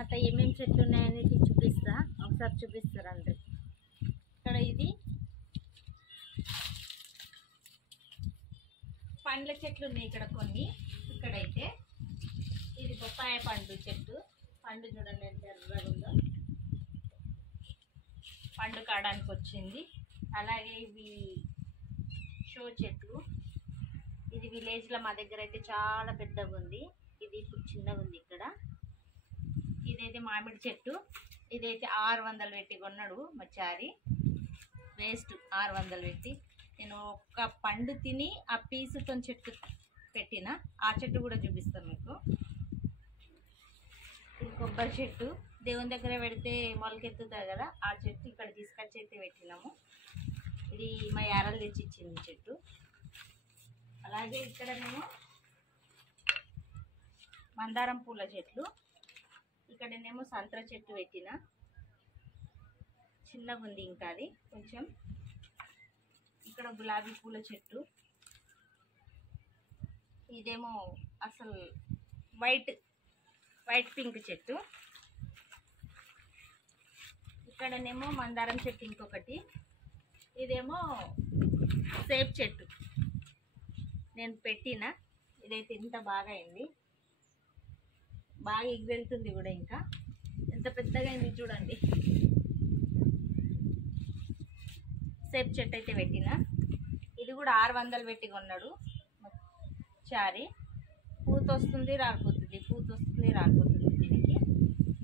అట్లా ఏమేమి చెట్లు ఉన్నాయనేది చూపిస్తా, ఒకసారి చూపిస్తారు అందరు. ఇక్కడ ఇది పండ్ల చెట్లు ఉన్నాయి ఇక్కడ కొన్ని. ఇక్కడైతే ఇది బొప్పాయ పండు చెట్టు. పండు చూడండి ఎంత ఎర్రగా ఉందో, పండు కాయడానికి వచ్చింది. అలాగే ఇవి షో చెట్లు. ఇది విలేజ్లో మా దగ్గర అయితే చాలా పెద్దగా ఉంది, ఇది ఇప్పుడు చిన్నగా ఉంది ఇక్కడ. ఇదైతే మామిడి చెట్టు. ఇదైతే 600 పెట్టి కొన్నాడు మా చారి, వేస్ట్ 600 పెట్టి. నేను ఒక పండు తిని ఆ పీసుతో చెట్టు పెట్టిన, ఆ చెట్టు కూడా చూపిస్తాను మీకు. ఇది కొబ్బరి చెట్టు, దేవుని దగ్గర పెడితే మొలకెత్తుతుంది కదా, ఆ చెట్టు ఇక్కడ తీసుకొచ్చి అయితే పెట్టినాము. ఇది మా యారలు తెచ్చి ఇచ్చింది చెట్టు. అలాగే ఇక్కడనేమో మందారం పూల చెట్లు. ఇక్కడనేమో సంత్ర చెట్టు పెట్టిన, చిన్నగా ఉంది ఇంకా అది కొంచెం. ఇక్కడ గులాబీ పూల చెట్టు. ఇదేమో అసలు వైట్ పింక్ చెట్టు. ఇక్కడనేమో మందారం చెట్టు ఇంకొకటి. ఇదేమో సేబ్ చెట్టు నేను పెట్టిన. ఇదైతే ఇంత బాగా అయింది, బాగా ఎగిరెళ్తుంది కూడా, ఇంకా ఎంత పెద్దగా అయింది చూడండి. సేబ్ చెట్టు అయితే పెట్టిన. ఇది కూడా 600 పెట్టి కొన్నాడు చారి. పూత వస్తుంది రాలిపోతుంది, పూత వస్తుంది రాలిపోతుంది దీనికి.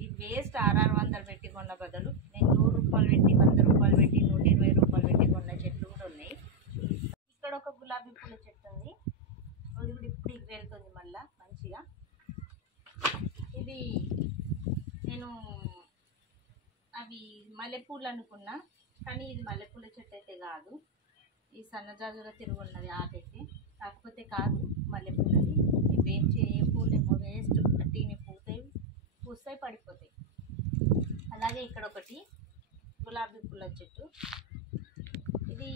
ఇది వేస్ట్ 600 పెట్టి కొన్న బదులు నేను 100 రూపాయలు పెట్టి, 100 రూపాయలు పెట్టి, 120 రూపాయలు పెట్టి కొన్న చెట్లు కూడా ఉన్నాయి. ఇక్కడ ఒక గులాబీ పూల చెట్టు ఉంది, అది కూడా ఇప్పుడు వెళ్తుంది మళ్ళా మంచిగా. ఇది నేను అవి మల్లెపూలు అనుకున్నా, కానీ ఇది మల్లెపూల చెట్టు అయితే కాదు. ఈ సన్నజాజుల తిరుగు ఉన్నది ఆకైతే, కాకపోతే కాదు మల్లెపూలది. ఇవేం ఏం పూలేమో వేస్ట్, అట్టిని పూస్తాయి పడిపోతాయి. అలాగే ఇక్కడ ఒకటి గులాబీ పూల చెట్టు. ఇది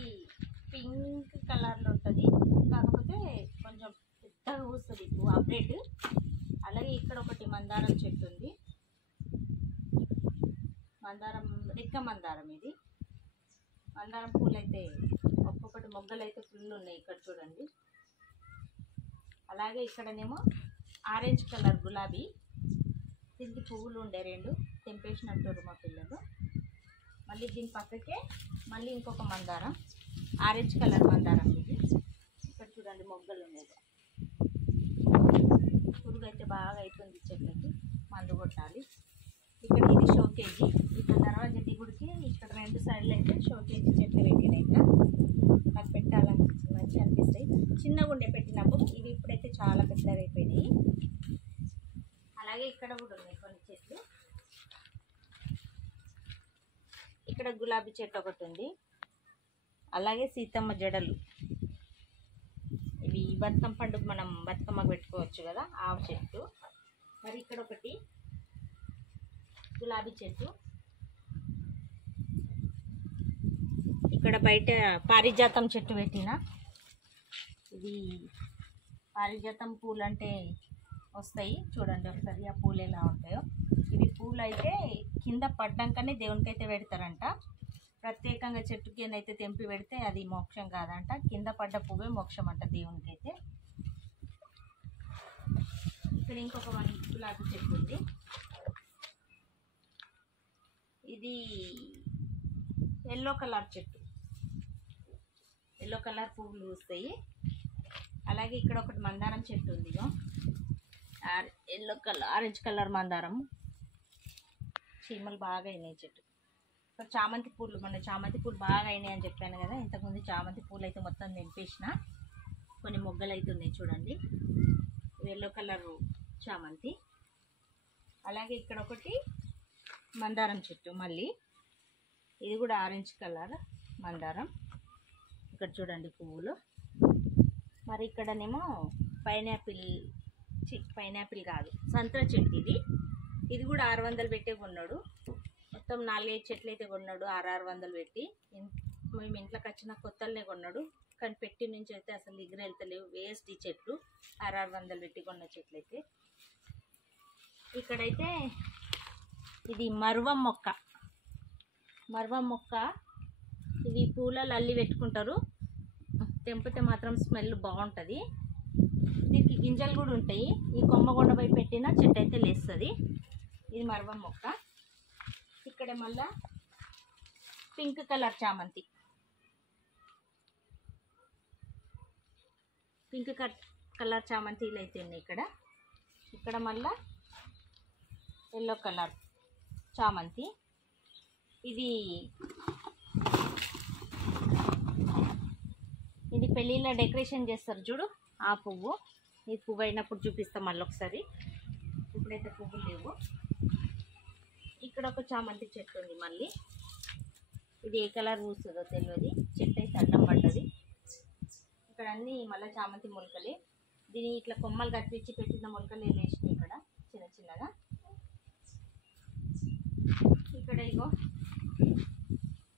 పింక్ కలర్లో ఉంటుంది, కాకపోతే కొంచెం పెద్దగా పూస్తుంది అప్డేట్. అలాగే ఇక్కడ ఒకటి మందారం చెట్టు ఉంది, మందారం రెక్క మందారం. ఇది మందారం పూలు అయితే ఒక్కొక్కటి మొగ్గలు అయితే ఫుల్ ఉన్నాయి ఇక్కడ చూడండి. అలాగే ఇక్కడనేమో ఆరెంజ్ కలర్ గులాబీ, దీనికి పువ్వులు ఉండే 2 తెంపేసినట్టు మా పిల్లలు. మళ్ళీ దీని పక్కకే మళ్ళీ ఇంకొక మందారం, ఆరెంజ్ కలర్ మందారం. ఇది ఇక్కడ చూడండి మొగ్గలు ఉండేది. పురుగు అయితే బాగా అవుతుంది చెట్లకి, మందు కొట్టాలి. ఇక్కడ ఇది షోకేజీ. ఇక్కడ దర్వాజా గుడికి ఇక్కడ 2 సైడ్లు అయితే షోకేజీ చెట్లు పెట్టినాయి. ఇక్కడ నాకు పెట్టాలనిపించింది, మంచిగా అనిపిస్తాయి. చిన్నగా ఉండే పెట్టినప్పుడు, ఇవి ఇప్పుడైతే చాలా పెద్దగా అయిపోయినాయి. అలాగే ఇక్కడ కూడా ఉన్నాయి కొన్ని చెట్లు. ఇక్కడ గులాబీ చెట్టు ఒకటి ఉంది. అలాగే సీతమ్మ జడలు, ఇవి బతుకమ్మ పండుగ మనం బతుకమ్మకు పెట్టుకోవచ్చు కదా, ఆ చెట్టు. మరి ఇక్కడ ఒకటి గులాబీ చెట్టు. ఇక్కడ బయట పారిజాతం చెట్టు పెట్టిన. ఇది పారిజాతం పూలు అంటే వస్తాయి చూడండి ఒకసారి, ఆ పూలు ఎలా ఉంటాయో. ఇవి పూలు అయితే కింద పడ్డాకనే దేవునికి అయితే పెడతారంట. ప్రత్యేకంగా చెట్టుకి అయితే తెంపి పెడితే అది మోక్షం కాదంట, కింద పడ్డ పువ్వే మోక్షం అంట దేవునికి అయితే. ఇక్కడ ఇంకొక గులాబీ చెట్టు ఉంది. ఇది ఎల్లో కలర్ చెట్టు, ఎల్లో కలర్ పువ్వులు పూస్తాయి. అలాగే ఇక్కడ ఒకటి మందారం చెట్టు ఉంది, ఎల్లో కలర్ ఆరెంజ్ కలర్ మందారం. చీమలు బాగా అయినాయి చెట్టు. ఇక్కడ చామంతి పూలు, మన చామంతి పూలు బాగా అయినాయి అని చెప్పాను కదా ఇంతకుముందు. చామంతి పూలు అయితే మొత్తం నింపేసిన, కొన్ని మొగ్గలు అయితే ఉన్నాయి చూడండి. ఎల్లో కలర్ చామంతి. అలాగే ఇక్కడ ఒకటి మందారం చెట్టు మళ్ళీ, ఇది కూడా ఆరెంజ్ కలర్ మందారం. ఇక్కడ చూడండి పువ్వులు. మరి ఇక్కడనేమో పైనాపిల్ కాదు సంత్రా చెట్టు. ఇది కూడా 600 పెట్టే కొన్నాడు. మొత్తం 4-5 చెట్లు అయితే కొన్నాడు 600 పెట్టి. మేము ఇంట్లోకి వచ్చిన కొత్తలనే కొన్నాడు, కానీ పెట్టి నుంచి అయితే అసలు ఎగిరి వెళ్తలేవు, వేస్ట్ ఈ చెట్లు. 600 పెట్టి కొన్న చెట్లు అయితే. ఇక్కడైతే ఇది మరువం మొక్క. మరువం మొక్క ఇది పూలలో అల్లి పెట్టుకుంటారు, తెంపితే మాత్రం స్మెల్ బాగుంటుంది. దీనికి గింజలు కూడా ఉంటాయి. ఈ కొమ్మ కొండపై పెట్టిన చెట్టు అయితే లేస్తుంది. ఇది మరువం మొక్క. ఇక్కడ మళ్ళా పింక్ కలర్ చామంతి, పింక్ కలర్ చామంతిలు అయితే ఉన్నాయి ఇక్కడ. ఇక్కడ మళ్ళా ఎల్లో కలర్ చామంతి. ఇది పెళ్ళిళ్ళ డెకరేషన్ చేస్తారు చూడు, ఆ పువ్వు. ఈ పువ్వు అయినప్పుడు చూపిస్తాం మళ్ళీ ఒకసారి, ఇప్పుడైతే పువ్వులు లేవు. ఇక్కడ ఒక చామంతి చెట్టు ఉంది మళ్ళీ. ఇది ఏ కలర్ పూస్తుందో తెలియదు, చెట్టు అయితే అడ్డం పడ్డది. ఇక్కడ అన్నీ మళ్ళీ చామంతి మొలకలే. దీని ఇట్లా కొమ్మలు కట్టించి పెట్టిన మొలకలు వేసినాయి ఇక్కడ చిన్న చిన్నగా. ఇక్కడ ఇగో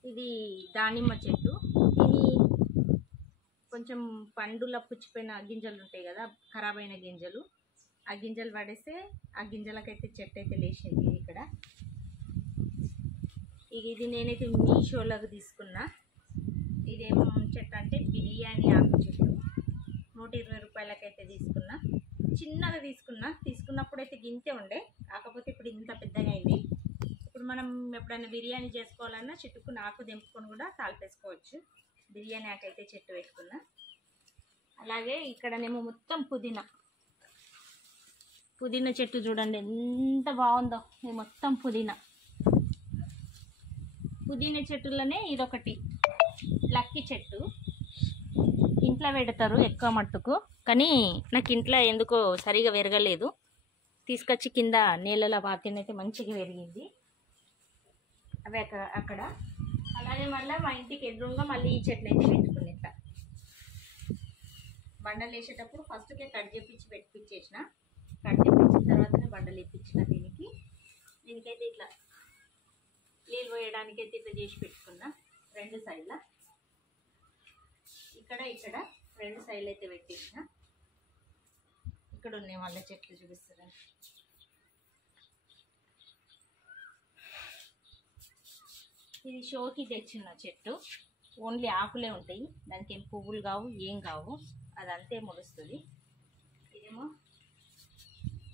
ఇది దానిమ్మ చెట్టు. దీని కొంచెం పండుల పుచ్చిపోయిన గింజలు ఉంటాయి కదా, ఖరాబ్ అయిన గింజలు, ఆ గింజలు పడేస్తే ఆ గింజలకైతే చెట్టు అయితే లేచింది ఇక్కడ. ఇది నేనైతే మీషోలోకి తీసుకున్నా. ఇదేమో చెట్టు అంటే బిర్యానీ ఆకు చెట్టు. 120 రూపాయలకైతే తీసుకున్నా. చిన్నగా తీసుకున్నప్పుడు అయితే గింతే ఉండే, కాకపోతే ఇప్పుడు ఇంత పెద్దగా అయింది. ఇప్పుడు మనం ఎప్పుడైనా బిర్యానీ చేసుకోవాలన్నా చెట్టుకున్న ఆకు తెంపుకొని కూడా తాలిపేసుకోవచ్చు. బిర్యానీ ఆకు అయితే చెట్టు పెట్టుకున్నా. అలాగే ఇక్కడనేమో మొత్తం పుదీనా చెట్టు చూడండి ఎంత బాగుందో. ఇది మొత్తం పుదీనా చెట్టులోనే ఇదొకటి లక్కీ చెట్టు. ఇంట్లో పెడతారు ఎక్కువ మట్టుకు, కానీ నాకు ఇంట్లో ఎందుకో సరిగా పెరగలేదు. తీసుకొచ్చి కింద నీళ్ళలో పాతినైతే మంచిగా పెరిగింది అవి అక్కడ. అలాగే మళ్ళీ మా ఇంటికి ఎదురుగా మళ్ళీ ఈ చెట్లు అయితే పెట్టుకుని ఇట్లా బండలు వేసేటప్పుడు ఫస్ట్కే కట్ చేపించి పెట్టించేసిన. కట్ చేపించిన తర్వాతనే బండలు వేయించిన. దీనికైతే ఇట్లా నీళ్ళు పోయడానికైతే ఇట్లా చేసి పెట్టుకున్నా. 2 సైడ్ల ఇక్కడ 2 సైడ్లు అయితే పెట్టేసిన. ఇక్కడ ఉన్నాయి వాళ్ళ చెట్లు చూపిస్తారు. ఇది షోకి తెచ్చిన చెట్టు, ఓన్లీ ఆకులే ఉంటాయి, దానికి ఏం పువ్వులు కావు, ఏం కావు, అదంతే మొలుస్తుంది. ఇదేమో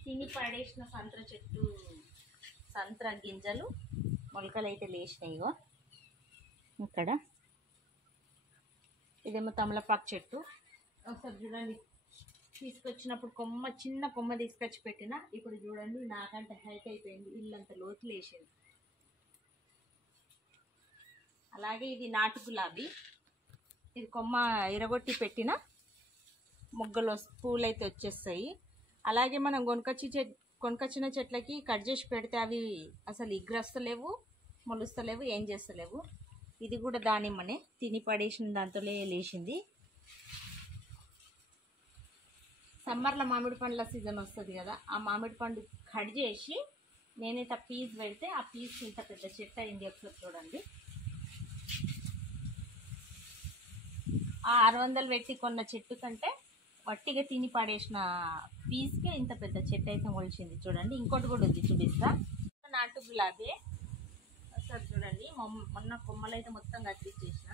తిని పడేసిన సంత్ర చెట్టు, సంత్ర గింజలు మొలకలు అయితే లేచినాయి ఇక్కడ. ఇదేమో తమలపాకు చెట్టు. ఒకసారి చూడండి, తీసుకొచ్చినప్పుడు చిన్న కొమ్మ తీసుకొచ్చి పెట్టిన, ఇప్పుడు చూడండి నాకంటే హైట్ అయిపోయింది, ఇల్లంత లోతు లేచింది. అలాగే ఇది నాటు గులాబీ. ఇది కొమ్మ ఇరగొట్టి పెట్టిన మొగ్గలు పూలు అయితే వచ్చేస్తాయి. అలాగే మనం కొనుకొచ్చిన చెట్లకి కట్ చేసి పెడితే అవి అసలు ఇగ్రస్తలేవు, మొలుస్తలేవు, ఏం చేస్తలేవు. ఇది కూడా దానిమ్మనే, తిని పడేసిన దాంతోనే లేచింది. సమ్మర్లో మామిడి పండ్ల సీజన్ వస్తుంది కదా, ఆ మామిడి పండు కట్ చేసి నేనైతే పీస్ పెడితే ఆ పీస్ ఇంత పెద్ద చెట్టు అయింది. ఒకసారి చూడండి, ఆ 600 పెట్టి కొన్న చెట్టు కంటే వట్టిగా తిని పడేసిన పీస్కే ఇంత పెద్ద చెట్టు అయితే మొలిచింది. చూడండి, ఇంకోటి కూడా ఉంది, చూపిస్తా. నాటు గులాబీ. ఒకసారి చూడండి, మొన్న కొమ్మలు అయితే మొత్తం కత్తిచ్చేసిన.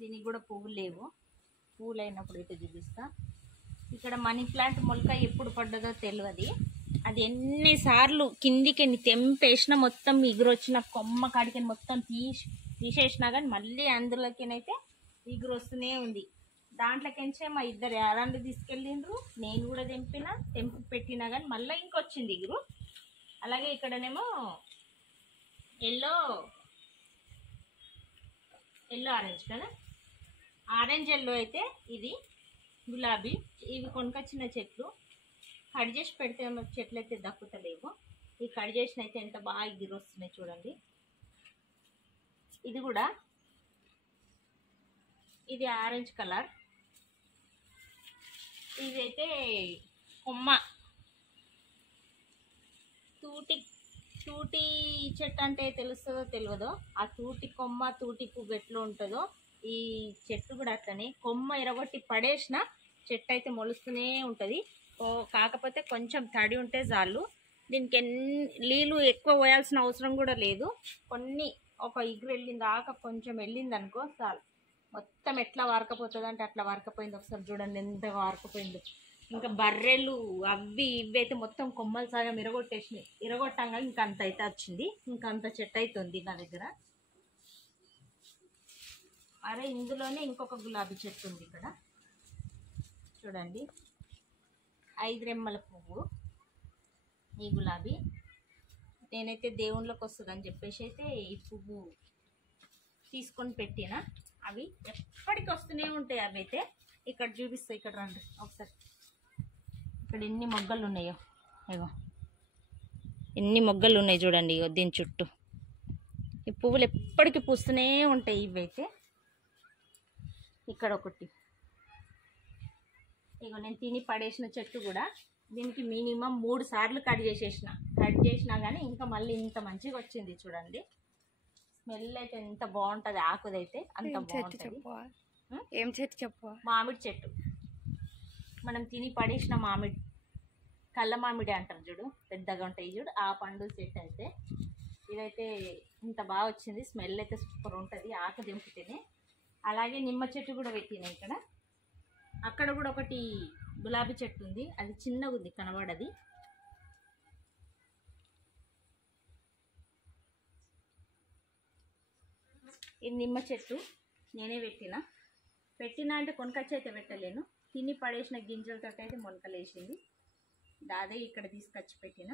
దీనికి కూడా పువ్వులు లేవు, పువ్వులు అయినప్పుడు అయితే చూపిస్తా. ఇక్కడ మనీ ప్లాంట్ మొలక ఎప్పుడు పడ్డదో తెలియదు. అది ఎన్నిసార్లు కిందికి తెంపేసినా మొత్తం ఎగురొచ్చిన కొమ్మ కాడికి మొత్తం తీసేసినా కానీ మళ్ళీ అందులోకినైతే ఎగురు వస్తూనే ఉంది. దాంట్లోకించే మా ఇద్దరు యారాండ్లు తీసుకెళ్ళిండ్రు, నేను కూడా తెంపి పెట్టినా కానీ మళ్ళీ ఇంకొచ్చింది ఎగురు. అలాగే ఇక్కడనేమో ఎల్లో ఆరెంజ్ కదా, ఆరెంజ్ ఎల్లో అయితే ఇది గులాబీ. ఇవి కొనుకొచ్చిన చెట్లు, కట్ చేసి పెడితే చెట్లు అయితే దక్కుతలేవు. ఈ కట్ చేసిన అయితే ఎంత బాగా ఎగురు వస్తున్నాయి చూడండి. ఇది కూడా ఇది ఆరెంజ్ కలర్. ఇదైతే కొమ్మ తూటి చెట్టు అంటే తెలుస్తుందో తెలియదో, ఆ తూటి కొమ్మ తూటి పువ్వు ఎట్లా ఉంటుందో ఈ చెట్టు కూడా అట్లనే. కొమ్మ ఇరగొట్టి పడేసిన చెట్టు అయితే మొలుస్తూనే ఉంటుంది. కాకపోతే కొంచెం తడి ఉంటే చాలు. దీనికి నీళ్ళు ఎక్కువ పోయాల్సిన అవసరం కూడా లేదు. కొన్ని ఒక ఇగురు వెళ్ళింది దాకా కొంచెం వెళ్ళింది అనుకో చాలు. మొత్తం ఎట్లా వారకపోతుంది అంటే అట్లా వారకపోయింది. ఒకసారి చూడండి ఎంత వారకపోయింది. ఇంకా బర్రెలు అవి ఇవి అయితే మొత్తం కొమ్మలు సగం ఇరగొట్టేసినాయి. ఇరగొట్టంగా ఇంకా అంత అయితే వచ్చింది. ఇంకా అంత చెట్టు అవుతుంది నా దగ్గర. అరే ఇందులోనే ఇంకొక గులాబీ చెట్టు ఉంది ఇక్కడ చూడండి. 5 రెమ్మల పువ్వు. ఈ గులాబీ నేనైతే దేవుళ్ళకి వస్తుందని చెప్పేసి అయితే ఈ పువ్వు తీసుకొని పెట్టిన. అవి ఎప్పటికి వస్తూనే ఉంటాయి. అవి అయితే ఇక్కడ చూపిస్తాయి. ఇక్కడ రండి ఒకసారి. ఇక్కడ ఎన్ని మొగ్గలు ఉన్నాయో ఇగో, ఎన్ని మొగ్గలు ఉన్నాయి చూడండి. ఇగో దీని చుట్టూ ఈ పువ్వులు ఎప్పటికీ పూస్తూనే ఉంటాయి. ఇవైతే ఇక్కడ ఒకటి ఇగో నేను తిని పడేసిన చెట్టు కూడా దీనికి మినిమం 3 సార్లు కట్ చేసినా కానీ ఇంకా మళ్ళీ ఇంత మంచిగా వచ్చింది చూడండి. స్మెల్ అయితే ఎంత బాగుంటుంది. ఆకుదైతే అంత బాగుంటుంది. ఏం చెట్టు చెప్పు? మామిడి చెట్టు. మనం తిని పడేసిన మామిడి, కళ్ళ మామిడి అంటారు చూడు, పెద్దగా ఉంటాయి చూడు, ఆ పండు చెట్టు అయితే ఇదైతే ఇంత బాగా వచ్చింది. స్మెల్ అయితే సూపర్ ఉంటుంది ఆకు దింపితేనే. అలాగే నిమ్మ చెట్టు కూడా పెట్టినాయి ఇక్కడ. అక్కడ కూడా ఒకటి గులాబీ చెట్టు ఉంది. అది చిన్నగా ఉంది, కనబడది. ఇది నిమ్మ చెట్టు నేనే పెట్టినా అంటే కొనకచ్చి అయితే పెట్టలేను. తిని పడేసిన గింజలతో అయితే మొలకలేసింది. అదే ఇక్కడ తీసుకొచ్చి పెట్టిన.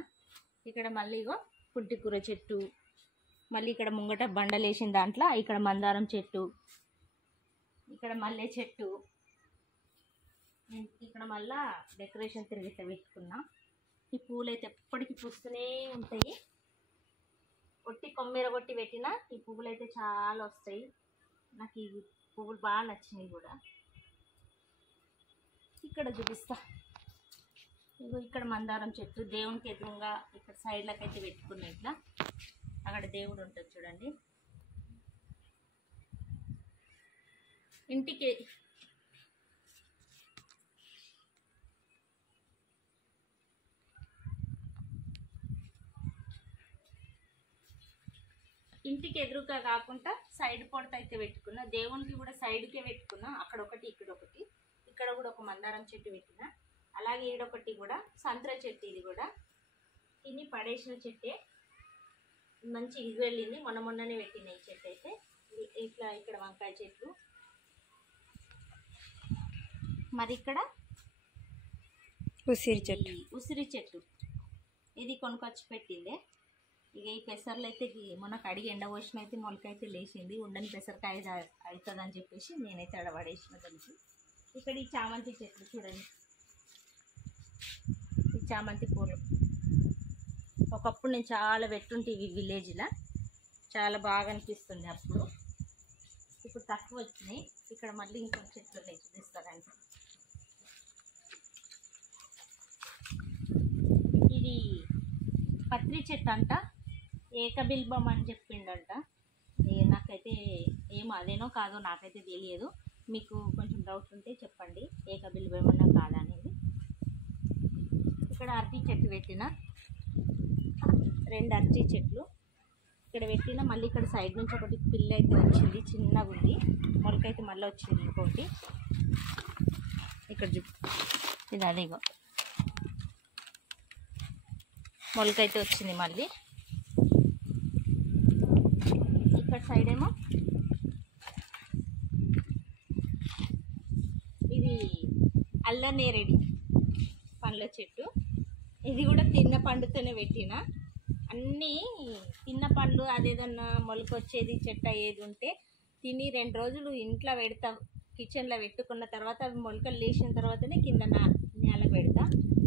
ఇక్కడ మళ్ళీ ఇగో పుంటికూర చెట్టు, మళ్ళీ ఇక్కడ ముంగట బండలేసిన దాంట్లో ఇక్కడ మందారం చెట్టు, ఇక్కడ మల్లె చెట్టు, ఇక్కడ మళ్ళా డెకరేషన్ తిరిగితే పెట్టుకున్నా. ఈ పూలు అయితే ఎప్పటికీ పూస్తూనే ఉంటాయి. కొట్టి కొమ్మెర కొట్టి పెట్టినా ఈ పువ్వులు అయితే చాలా వస్తాయి. నాకు ఈ పువ్వులు బాగా నచ్చినాయి కూడా. ఇక్కడ చూపిస్తా. ఇగో ఇక్కడ మందారం చెట్టు దేవునికి ఎదురుగా ఇక్కడ సైడ్లకు అయితే పెట్టుకున్నా. ఇట్లా అక్కడ దేవుడు ఉంటుంది చూడండి. ఇంటికి ఎదురుగా కాకుండా సైడ్ పొడత అయితే పెట్టుకున్నా. దేవునికి కూడా సైడ్కే పెట్టుకున్నా. అక్కడ ఒకటి, ఇక్కడ ఒకటి, ఇక్కడ కూడా ఒక మందారం చెట్టు పెట్టిన. అలాగే ఈడొకటి కూడా సంత్ర చెట్టు. ఇది కూడా తిని పడేసిన చెట్టే, మంచి ఇగు వెళ్ళింది. మొన్ననే పెట్టిన ఈ చెట్టు అయితే. ఇట్లా ఇక్కడ వంకాయ చెట్టు. మరి ఇక్కడ ఉసిరి చెట్టు ఇది కొనుకొచ్చి పెట్టిందే. ఇక ఈ పెసర్లు అయితే మొన్న కడిగి ఎండ పోసిన అయితే మొలకైతే లేచింది. ఉండని పెసరకాయ అవుతుంది అని చెప్పేసి నేనైతే అడబడేసిన దానికి. ఇక్కడ ఈ చామంతి చెట్లు చూడండి. ఈ చామంతి పూలు ఒకప్పుడు నేను చాలా పెట్టుంటే ఇవి విలేజ్లో చాలా బాగా అనిపిస్తుంది అప్పుడు. ఇప్పుడు తక్కువ వచ్చినాయి. ఇక్కడ మళ్ళీ ఇంకొక చెట్లు ఉన్నాయి, చూపిస్తారంటే. ఇది పత్రి చెట్టు అంట, ఏకబిల్బం అని చెప్పిండంట. నాకైతే ఏమో అదేనో కాదో నాకైతే తెలియదు. మీకు కొంచెం డౌట్ ఉంటే చెప్పండి, ఏకబిల్బం ఏమన్నా కాదా అనేది. ఇక్కడ అరటి చెట్టు పెట్టిన, 2 అరటి చెట్లు ఇక్కడ పెట్టిన. మళ్ళీ ఇక్కడ సైడ్ నుంచి ఒకటి పిల్ల అయితే వచ్చింది, చిన్నగా ఉంది. మొలకైతే మళ్ళీ వచ్చింది ఇంకోటి. ఇక్కడ ఇది అదేగో మొలకైతే వచ్చింది మళ్ళీ. ఇక్కడ సైడ్ ఏమో ఇది అల్లనేరేడి పండ్ల చెట్టు. ఇది కూడా తిన్న పండుతోనే పెట్టిన. అన్నీ తిన్న పండ్లు, అదేదన్నా మొలకొచ్చేది చెట్టు అయ్యేది ఉంటే తిని 2 రోజులు ఇంట్లో పెడతా, కిచెన్లో పెట్టుకున్న తర్వాత అవి మొలకలు లేచిన తర్వాతనే కింద నేల పెడతా.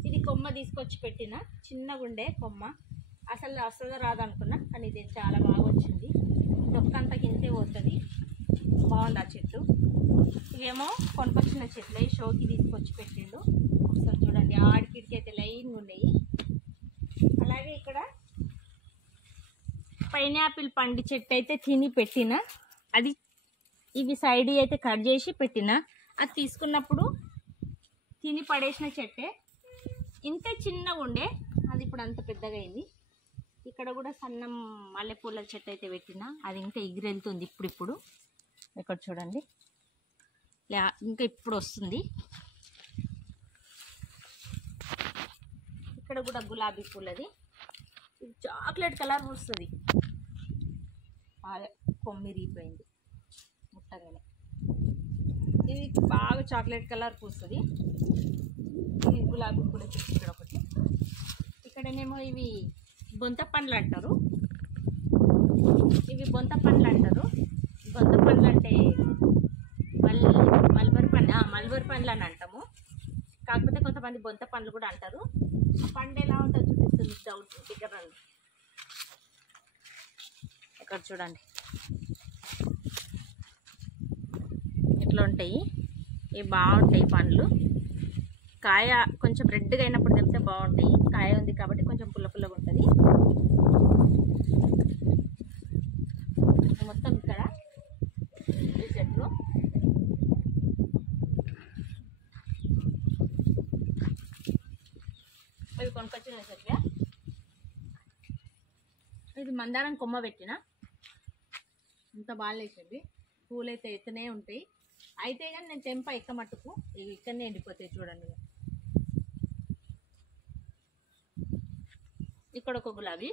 ఇది కొమ్మ తీసుకొచ్చి పెట్టిన, చిన్నగా ఉండే కొమ్మ. అసలు వస్తుందో రాదనుకున్నా, కానీ ఇది చాలా బాగా వచ్చింది. డొక్కంతా కిందే పోతుంది, బాగుంది ఆ చెట్టు. ఇవేమో కొనుకొచ్చిన చెట్లు, షోకి తీసుకొచ్చి పెట్టిండు. ఒకసారి చూడండి, ఆడికిడికి అయితే లైన్గా ఉన్నాయి. అలాగే ఇక్కడ పైనాపిల్ పండు చెట్టు అయితే తిని పెట్టిన. అది ఇవి సైడ్ అయితే కట్ చేసి పెట్టిన. అది తీసుకున్నప్పుడు తిని పడేసిన చెట్టే. ఇంతే చిన్నగా ఉండే, అది ఇప్పుడు అంత పెద్దగా అయింది. ఇక్కడ కూడా సన్నం మల్లెపూల చెట్టు అయితే పెట్టినా, అది ఇంకా ఎగిరెళ్తుంది ఇప్పుడు. ఇక్కడ చూడండి, ఇంకా ఇప్పుడు వస్తుంది. ఇక్కడ కూడా గులాబీ పూలది, ఇది చాక్లెట్ కలర్ వస్తుంది. కొమ్మిరిపోయింది ముట్టగానే. ఇది బాగా చాక్లెట్ కలర్ పూస్తుంది. ఇది గులాబీ పూల చెట్టు ఇక్కడ ఒకటి. ఇక్కడనేమో ఇవి బొంత పండ్లు అంటారు. ఇవి బొంత పండ్లు అంటారు. బొంత పండ్లు అంటే మల్బరీ పండ్లు అని అంటాము. కాకపోతే కొంతమంది బొంత పండ్లు కూడా అంటారు. పండు ఎలా ఉంటుందో చూపిస్తుంది డౌట్ దగ్గర రండి. ఇక్కడ చూడండి, ఇట్లా ఉంటాయి. ఇవి బాగుంటాయి పండ్లు. కాయ కొంచెం రెడ్గా అయినప్పుడు తెంపితే బాగుంటాయి. కాయ ఉంది కాబట్టి కొంచెం పుల్లగా ఉంటుంది. మొత్తం ఇక్కడ ఈ చెట్లు ఇవి కొనుకొచ్చిన చెట్లే. ఇది మందారం కొమ్మ పెట్టిన, ఇంత బాగా వేసేది. పూలైతే ఎత్తనే ఉంటాయి. అయితే కానీ నేను తెంప ఎక్కమట్టుకు ఇవి ఇక్కడనే ఎండిపోతాయి. చూడండి, ఇక్కడ ఒక గులాబీ,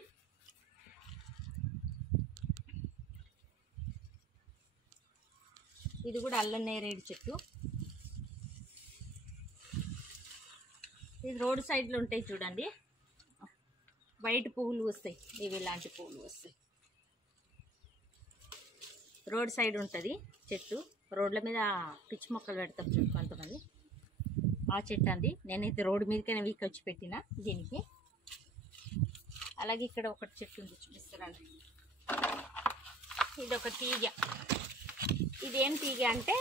ఇది కూడా అల్లం నేరేడు చెట్టు. ఇది రోడ్ సైడ్లో ఉంటాయి చూడండి, వైట్ పువ్వులు వస్తాయి. ఇవి ఇలాంటి పువ్వులు వస్తాయి. రోడ్ సైడ్ ఉంటుంది చెట్టు. రోడ్ల మీద పిచ్చి మొక్కలు పెడతారు చూడు కొంతమంది, ఆ చెట్టు అంది. నేనైతే రోడ్డు మీదకైనా వీక్ వచ్చి పెట్టిన దీనికి. అలాగే ఇక్కడ ఒకటి చెట్టు ఉంది, చూపిస్తారండి. ఇది ఒక తీగ. ఇదేం తీగ అంటే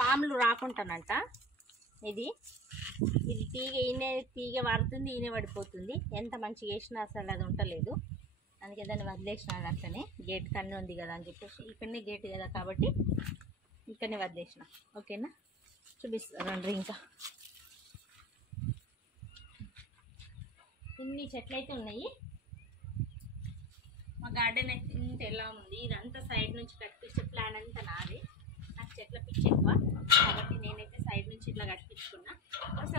పాములు రాకుంటానంట. ఇది తీగ, తీగ వారుతుంది, ఈయన పడిపోతుంది. ఎంత మంచిగా వేసినా అసలు అది ఉండలేదు. అందుకే దాన్ని వదిలేసిన. అట్లనే గేట్ కన్ను ఉంది కదా అని చెప్పేసి, ఇక్కడనే గేట్ కదా కాబట్టి ఇక్కడనే వదిలేసిన. ఓకేనా, చూపిస్తారండి. ఇంకా ఇన్ని చెట్లు అయితే ఉన్నాయి. మా గార్డెన్ అయితే ఇంత ఎలా ఉంది. ఇదంతా సైడ్ నుంచి కట్టించే ప్లాన్ అంతా నాది. నాకు చెట్ల పిచ్చి ఎక్కువ కాబట్టి నేనైతే సైడ్ నుంచి ఇట్లా కట్టించుకున్నా. ఒకసారి